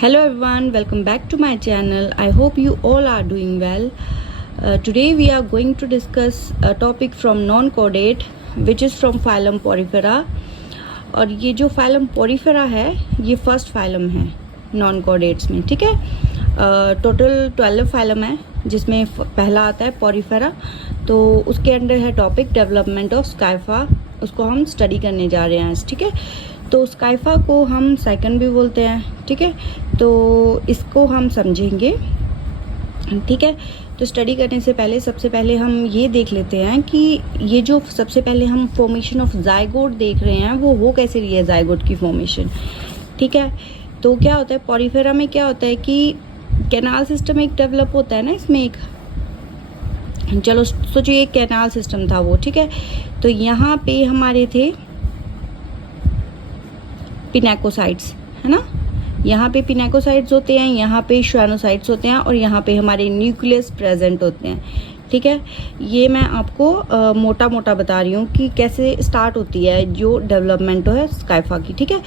Hello everyone, welcome back to my channel. I hope you all are doing well. Today we are going to discuss a topic from non-chordate which is from phylum Porifera. और ये जो phylum Porifera है ये first phylum है non chordates में, ठीक है। Total 12 phylum है जिसमें पहला आता है पोरिफेरा। तो उसके अंडर है टॉपिक डेवलपमेंट ऑफ स्काइफा, उसको हम स्टडी करने जा रहे हैं, ठीक है। तो स्काइफा को हम साइकन भी बोलते हैं, ठीक है। तो इसको हम समझेंगे, ठीक है। तो स्टडी करने से पहले सबसे पहले हम ये देख लेते हैं कि ये जो सबसे पहले हम फॉर्मेशन ऑफ जाइगोट देख रहे हैं वो हो कैसे रही है, जाइगोट की फॉर्मेशन, ठीक है। तो क्या होता है पोरिफेरा में, क्या होता है कि कैनाल सिस्टम एक डेवलप होता है ना इसमें एक, चलो सोचिए एक कैनाल सिस्टम था वो, ठीक है। तो यहाँ पे हमारे थे पिनेकोसाइट्स, है ना। यहाँ पे पिनेकोसाइट्स होते हैं, यहाँ पे श्वानोसाइट्स होते हैं और यहाँ पे हमारे न्यूक्लियस प्रेजेंट होते हैं, ठीक है। ये मैं आपको मोटा मोटा बता रही हूँ कि कैसे स्टार्ट होती है जो डेवलपमेंट है स्काइफा की, ठीक है।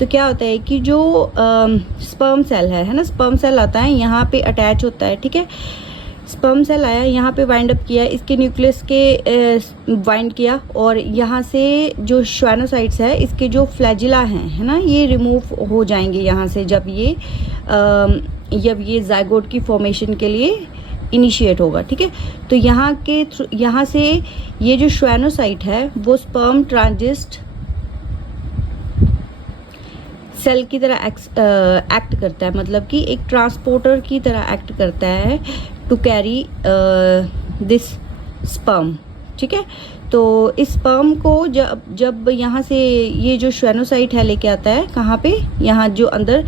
तो क्या होता है कि जो स्पर्म सेल है ना, स्पर्म सेल आता है यहाँ पे अटैच होता है, ठीक है। स्पर्म सेल आया यहाँ पे वाइंड अप किया, इसके न्यूक्लियस के वाइंड किया और यहाँ से जो श्वानोसाइट्स है इसके जो फ्लैजिला हैं, है ना, ये रिमूव हो जाएंगे यहाँ से जब ये जाइगोट की फॉर्मेशन के लिए इनिशिएट होगा, ठीक है। तो यहाँ से ये जो श्वानोसाइट है वो स्पर्म ट्रांजिस्ट सेल की तरह एक्ट करता है, मतलब कि एक ट्रांसपोर्टर की तरह एक्ट करता है टू कैरी दिस स्पर्म, ठीक है। तो इस स्पर्म को जब यहाँ से ये जो श्वानोसाइट है लेके आता है, कहाँ पे, यहाँ जो अंदर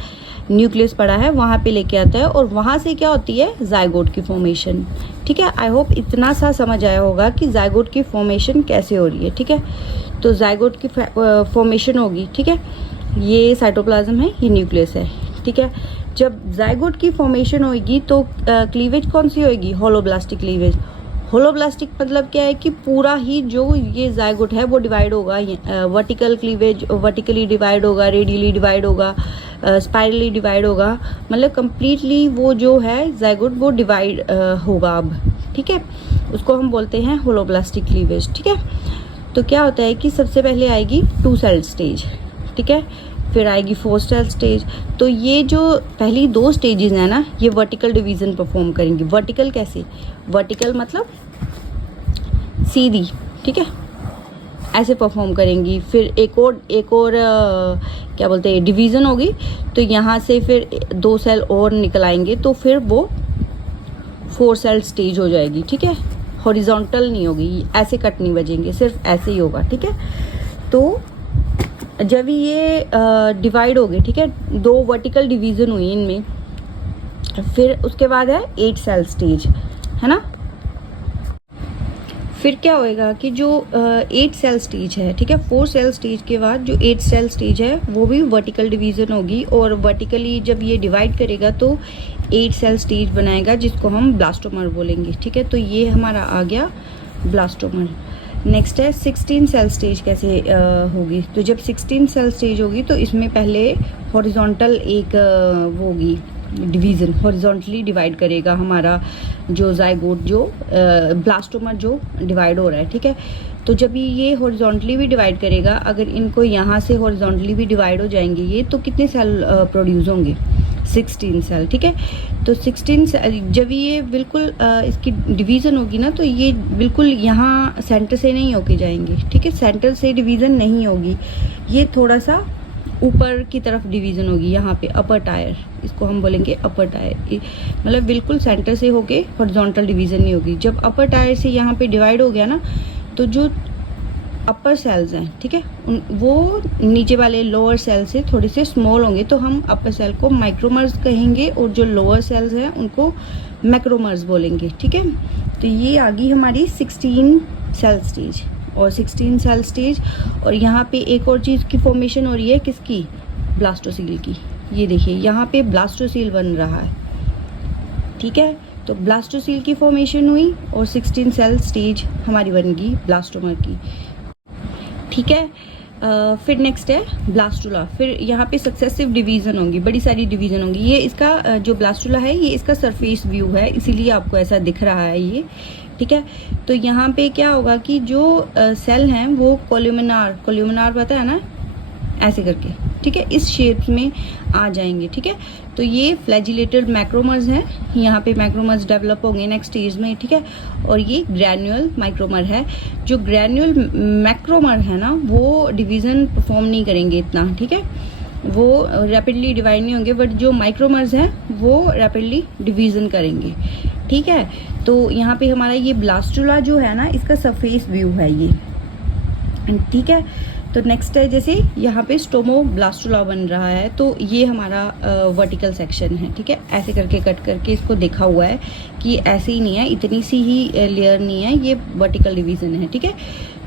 न्यूक्लियस पड़ा है वहाँ पे लेके आता है और वहाँ से क्या होती है जाइगोट की फॉर्मेशन, ठीक है। आई होप इतना सा समझ आया होगा कि जाइगोट की फॉर्मेशन कैसे हो रही है, ठीक है। तो जाइगोट की फॉर्मेशन होगी, ठीक है। ये साइटोप्लाज्म है, ये न्यूक्लियस है, ठीक है। जब जाइगोट की फॉर्मेशन होगी तो क्लीवेज कौन सी होगी, होलोब्लास्टिक क्लीवेज। होलोब्लास्टिक मतलब क्या है कि पूरा ही जो ये जाइगोट है वो डिवाइड होगा, वर्टिकल क्लीवेज वर्टिकली डिवाइड होगा, रेडियली डिवाइड होगा, स्पाइरली डिवाइड होगा, मतलब कंप्लीटली वो जो है जाइगोट वो डिवाइड होगा अब, ठीक है। उसको हम बोलते हैं होलोब्लास्टिक क्लीवेज, ठीक है। तो क्या होता है कि सबसे पहले आएगी 2 सेल स्टेज, ठीक है, फिर आएगी 4 सेल स्टेज। तो ये जो पहली 2 स्टेजेस हैं ना, ये वर्टिकल डिवीजन परफॉर्म करेंगी। वर्टिकल कैसे, वर्टिकल मतलब सीधी, ठीक है, ऐसे परफॉर्म करेंगी। फिर एक और क्या बोलते हैं डिवीजन होगी, तो यहाँ से फिर 2 सेल और निकल आएंगे, तो फिर वो 4 सेल स्टेज हो जाएगी, ठीक है। हॉरिजॉन्टल नहीं होगी, ऐसे कट नहीं बजेंगे, सिर्फ ऐसे ही होगा, ठीक है। तो जब ये डिवाइड हो गए, ठीक है, 2 वर्टिकल डिवीजन हुई इनमें, फिर उसके बाद है 8 सेल स्टेज, है ना। फिर क्या होएगा कि जो 8 सेल स्टेज है, ठीक है, 4 सेल स्टेज के बाद जो 8 सेल स्टेज है वो भी वर्टिकल डिवीजन होगी और वर्टिकली जब ये डिवाइड करेगा तो 8 सेल स्टेज बनाएगा जिसको हम ब्लास्टोमर बोलेंगे, ठीक है। तो ये हमारा आ गया ब्लास्टोमर। नेक्स्ट है 16 सेल स्टेज कैसे होगी। तो जब 16 सेल स्टेज होगी तो इसमें पहले हॉरिजॉन्टल एक वो होगी डिवीज़न, हॉरिजॉन्टली डिवाइड करेगा हमारा जो जाइगोट, जो ब्लास्टोमर जो डिवाइड हो रहा है, ठीक है। तो जब ये हॉरिजॉन्टली भी डिवाइड करेगा, अगर इनको यहाँ से हॉरिजॉन्टली भी डिवाइड हो जाएंगे ये, तो कितने सेल प्रोड्यूस होंगे, 16 सेल, ठीक है। तो 16 सेल जब ये बिल्कुल इसकी डिवीज़न होगी ना, तो ये बिल्कुल यहाँ सेंटर से नहीं होके जाएंगे, ठीक है, सेंटर से डिवीज़न नहीं होगी, ये थोड़ा सा ऊपर की तरफ डिवीज़न होगी, यहाँ पे अपर टायर, इसको हम बोलेंगे अपर टायर, मतलब बिल्कुल सेंटर से होके हॉरिजॉन्टल डिवीज़न नहीं होगी। जब अपर टायर से यहाँ पे डिवाइड हो गया ना, तो जो अपर सेल्स हैं, ठीक है, वो नीचे वाले लोअर सेल से थोड़े से स्मॉल होंगे, तो हम अपर सेल को माइक्रोमर्स कहेंगे और जो लोअर सेल्स हैं उनको मैक्रोमर्स बोलेंगे, ठीक है। तो ये आ गई हमारी 16 सेल स्टेज और 16 सेल स्टेज। और यहाँ पे एक और चीज़ की फॉर्मेशन हो रही है, किसकी, ब्लास्टोसील की। ये देखिए यहाँ पे ब्लास्टोसील बन रहा है, ठीक है। तो ब्लास्टोसील की फॉर्मेशन हुई और 16 सेल स्टेज हमारी बन गई ब्लास्टोमर की, ठीक है। फिर नेक्स्ट है ब्लास्टुला। फिर यहाँ पे सक्सेसिव डिवीज़न होंगी, बड़ी सारी डिवीज़न होंगी। ये इसका जो ब्लास्टुला है ये इसका सरफेस व्यू है, इसीलिए आपको ऐसा दिख रहा है ये, ठीक है। तो यहाँ पे क्या होगा कि जो सेल हैं वो कोल्यूमिनार पता है ना, ऐसे करके, ठीक है, इस शेप में आ जाएंगे, ठीक है। तो ये फ्लैजिलेटेड मैक्रोमर्स हैं, यहाँ पे मैक्रोमर्स डेवलप होंगे नेक्स्ट स्टेज में, ठीक है। और ये ग्रैन्युअल माइक्रोमर है। जो ग्रैन्युअल मैक्रोमर है ना वो डिवीज़न परफॉर्म नहीं करेंगे इतना, ठीक है, वो रैपिडली डिवाइड नहीं होंगे, बट जो माइक्रोमर्स हैं वो रैपिडली डिवीज़न करेंगे, ठीक है। तो यहाँ पे हमारा ये ब्लास्टुला जो है ना इसका सरफेस व्यू है ये, ठीक है। तो नेक्स्ट है जैसे यहाँ पे स्टोमोब्लास्टुला बन रहा है, तो ये हमारा वर्टिकल सेक्शन है, ठीक है। ऐसे करके कट करके इसको देखा हुआ है कि ऐसे ही नहीं है, इतनी सी ही लेयर नहीं है, ये वर्टिकल डिवीज़न है, ठीक है।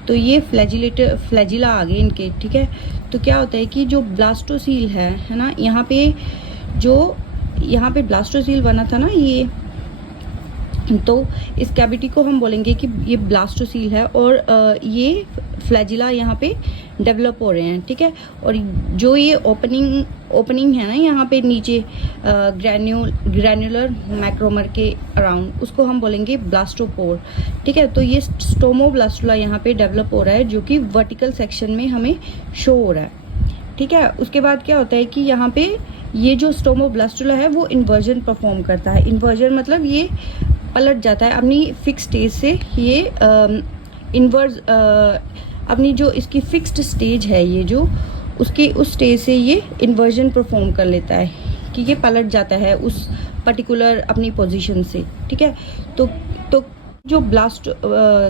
तो ये फ्लैजिला आ गए इनके, ठीक है। तो क्या होता है कि जो ब्लास्टोसील है ना, यहाँ पे ब्लास्टोसील बना था ना ये, तो इस कैविटी को हम बोलेंगे कि ये ब्लास्टोसील है, और ये फ्लैजिला यहाँ पे डेवलप हो रहे हैं, ठीक है। और जो ये ओपनिंग है ना यहाँ पे नीचे ग्रैन्युलर मैक्रोमर के अराउंड, उसको हम बोलेंगे ब्लास्टोपोर, ठीक है। तो ये स्टोमोब्लास्टुला यहाँ पे डेवलप हो रहा है, जो कि वर्टिकल सेक्शन में हमें शो हो रहा है, ठीक है। उसके बाद क्या होता है कि यहाँ पे ये जो स्टोमोब्लास्टुला है वो इन्वर्जन परफॉर्म करता है। इन्वर्जन मतलब ये पलट जाता है अपनी फिक्स स्टेज से, ये अपनी जो इसकी फिक्स्ड स्टेज है ये जो उसकी उस स्टेज से ये इन्वर्जन परफॉर्म कर लेता है कि ये पलट जाता है उस पर्टिकुलर अपनी पोजीशन से, ठीक है। तो जो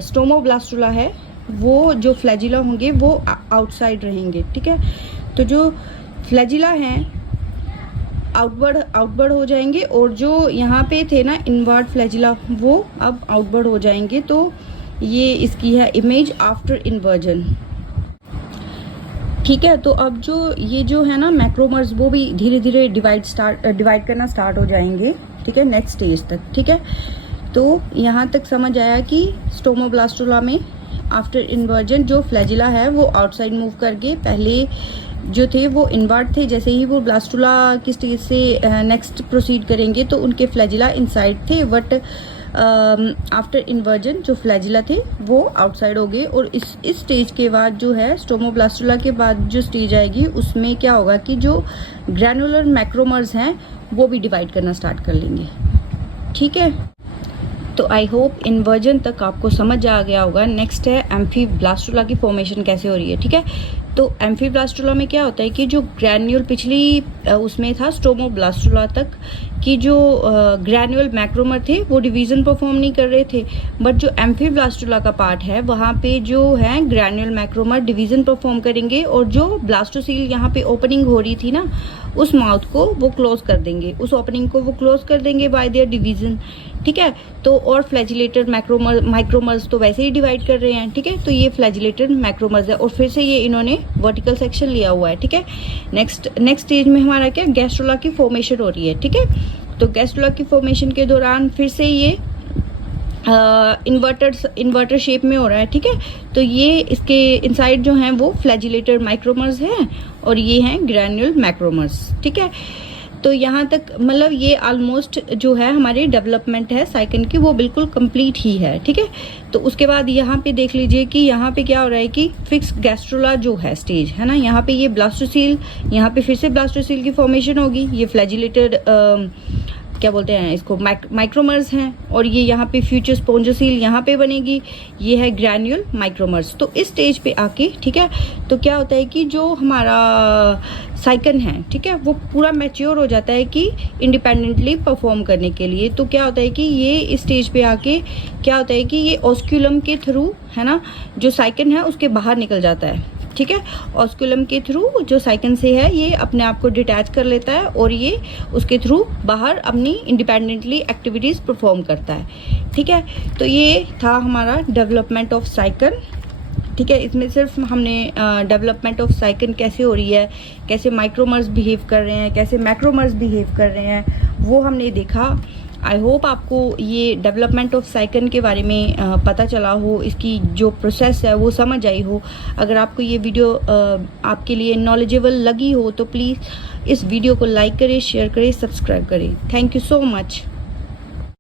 स्टोमोब्लास्टुला है वो जो फ्लैजिला होंगे वो आउटसाइड रहेंगे, ठीक है। तो जो फ्लैजिला हैं आउटवर्ड हो जाएंगे, और जो यहाँ पे थे ना इनवर्ड फ्लैजिला वो अब आउटवर्ड हो जाएंगे। तो ये इसकी है इमेज आफ्टर इन्वर्जन, ठीक है। तो अब ये जो है ना मैक्रोमर्स वो भी धीरे धीरे डिवाइड करना स्टार्ट हो जाएंगे, ठीक है, नेक्स्ट स्टेज तक, ठीक है। तो यहाँ तक समझ आया कि स्टोमोब्लास्टुला में आफ्टर इन्वर्जन जो फ्लैजिला है वो आउटसाइड मूव करके, पहले जो थे वो इनवर्ड थे, जैसे ही वो ब्लास्टुला की स्टेज से नेक्स्ट प्रोसीड करेंगे तो उनके फ्लैजिला इनसाइड थे, बट आफ्टर इन्वर्जन जो फ्लैजिला थे वो आउटसाइड हो गए। और इस स्टेज के बाद जो है स्टोमोब्लास्टुला के बाद जो स्टेज आएगी उसमें क्या होगा कि जो ग्रैनुलर मैक्रोमर्स हैं वो भी डिवाइड करना स्टार्ट कर लेंगे, ठीक है। तो आई होप इन्वर्जन तक आपको समझ आ गया होगा। नेक्स्ट है एम्फीब्लास्टुला की फॉर्मेशन कैसे हो रही है, ठीक है। तो एम्फीब्लास्टुला में क्या होता है कि जो ग्रैन्युल पिछली उसमें था स्टोमोब्लास्टुला तक कि जो ग्रैन्युल मैक्रोमर थे वो डिवीज़न परफॉर्म नहीं कर रहे थे, बट जो एम्फीब्लास्टुला का पार्ट है वहाँ पे जो है ग्रैन्युल मैक्रोमर डिवीज़न परफॉर्म करेंगे, और जो ब्लास्टोसील यहाँ पे ओपनिंग हो रही थी ना उस माउथ को वो क्लोज कर देंगे, उस ओपनिंग को वो क्लोज कर देंगे बाय देयर डिवीज़न, ठीक है। तो और फ्लैजिलेटेड माइक्रोमर्स तो वैसे ही डिवाइड कर रहे हैं, ठीक है। तो ये फ्लैजिलेटेड मैक्रोमर्स है, और फिर से ये इन्होंने वर्टिकल सेक्शन लिया हुआ है, ठीक है। नेक्स्ट स्टेज में हमारा क्या गैस्ट्रुला की फॉर्मेशन हो रही है, ठीक है। तो गैस्ट्रुला की फॉर्मेशन के दौरान फिर से ये इन्वर्टर शेप में हो रहा है, ठीक है। तो ये इसके इनसाइड जो हैं वो फ्लैजिलेटेड माइक्रोमर्स हैं, और ये हैं ग्रैन्युल मैक्रोमर्स, ठीक है। तो यहाँ तक मतलब ये ऑलमोस्ट जो है हमारी डेवलपमेंट है साइकन की वो बिल्कुल कंप्लीट ही है, ठीक है। तो उसके बाद यहाँ पे देख लीजिए कि यहाँ पे क्या हो रहा है कि फिक्स गैस्ट्रुला जो है स्टेज है ना, यहाँ पे ये ब्लास्टोसील, यहाँ पे फिर से ब्लास्टोसील की फॉर्मेशन होगी, ये फ्लैजिलेटेड क्या बोलते हैं इसको माइक्रोमर्स हैं, और ये यहाँ पे फ्यूचर स्पोंजोसील यहाँ पे बनेगी, ये है ग्रैन्युल माइक्रोमर्स। तो इस स्टेज पे आके, ठीक है, तो क्या होता है कि जो हमारा साइकन है, ठीक है, वो पूरा मैच्योर हो जाता है कि इंडिपेंडेंटली परफॉर्म करने के लिए। तो क्या होता है कि ये इस स्टेज पे आके क्या होता है कि ये ऑस्क्यूलम के थ्रू है ना जो साइकन है उसके बाहर निकल जाता है, ठीक है। ऑस्क्यूलम के थ्रू जो साइकन से है ये अपने आप को डिटैच कर लेता है, और ये उसके थ्रू बाहर अपनी इंडिपेंडेंटली एक्टिविटीज़ परफॉर्म करता है, ठीक है। तो ये था हमारा डेवलपमेंट ऑफ साइकन, ठीक है। इसमें सिर्फ हमने डेवलपमेंट ऑफ साइकन कैसे हो रही है, कैसे माइक्रोमर्स बिहेव कर रहे हैं, कैसे मैक्रोमर्स बिहेव कर रहे हैं, वो हमने देखा। आई होप आपको ये डेवलपमेंट ऑफ साइकिन के बारे में पता चला हो, इसकी जो प्रोसेस है वो समझ आई हो। अगर आपको ये वीडियो आपके लिए नॉलेजेबल लगी हो तो प्लीज़ इस वीडियो को लाइक करें, शेयर करें, सब्सक्राइब करें। Thank you so much.